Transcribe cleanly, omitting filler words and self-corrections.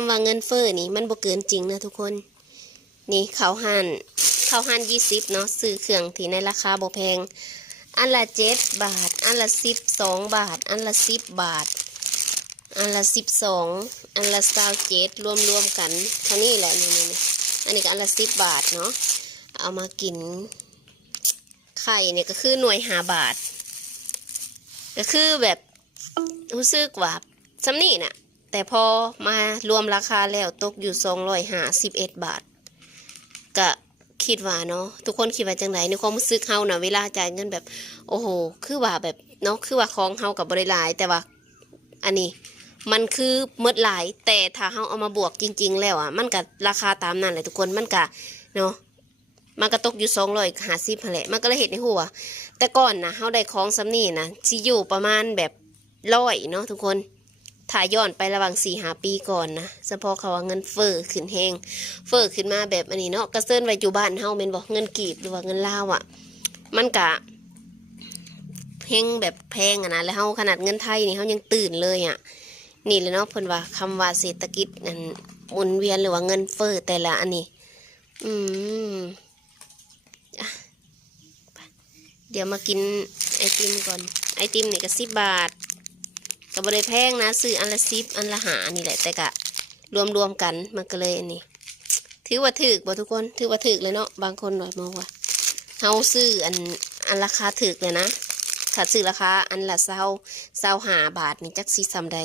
ำว่าเงินเฟ้อนี่มันบ่เกินจริงนะทุกคนนี่ข้าวหั่น20เนาะซื้อเครื่องที่ในราคาบ่แพงอันละ7 บาทอันละ12 บาทอันละ10 บาทอันละ12อันละ27รวมกันเท่านี้แหละนี่อันนี้ก็อันละ10 บาทเนาะเอามากินไข่เนี่ยก็คือหน่วย5 บาทก็คือแบบรู้สึกว่าสำนี่น่ะแต่พอมารวมราคาแล้วตกอยู่251 บาทก็คิดว่าเนาะทุกคนคิดว่าจังไหนในความรู้สึกเฮาน่ะเวลาจ่ายเงินแบบโอ้โหคือว่าแบบเนาะคือว่าของเฮากับบริหลายแต่ว่าอันนี้มันคือเมดหลายแต่ถ้าเฮาเอามาบวกจริงๆแล้วอ่ะมันก็ราคาตามนั้นแหละทุกคนมันก็เนาะมันก็ตกอยู่250แหละมันก็เลยเห็นในหัวแต่ก่อนนะเฮาได้ของสำนี่นะสิอยู่ประมาณแบบ100เนาะทุกคนถ้าย้อนไประหว่าง4-5 ปีก่อนนะเฉพาะเขาว่าเงินเฟ้อขึ้นแฮงเฟ้อขึ้นมาแบบอันนี้เนาะกระเซินไว้อยู่บ้านเฮาแม่นบ่เงินกีบหรือว่าเงินลาวอ่ะมันกะแพงแบบแพงอะนะแล้วเฮาขนาดเงินไทยนี่เฮายังตื่นเลยอ่ะนี่เลยเนาะเพิ่นว่าคำว่าเศรษฐกิจนั่นหมุนเวียนหรือว่าเงินเฟ้อแต่ละอันนี้เดี๋ยวมากินไอติมก่อนไอติมนี่ก็10 บาทก็บ่ได้แพงนะซื้ออันละ10อันละ5นี่แหละแต่ก็รวมกันมันก็เลยอันนี้ถือว่าถูกบ่ทุกคนถือว่าถูกเลยเนาะบางคนบอกมาว่าเฮาซื้ออันราคาถูกเลยนะถ้าซื้อราคาอันละ25 บาทนี่จักสิซ้ำใด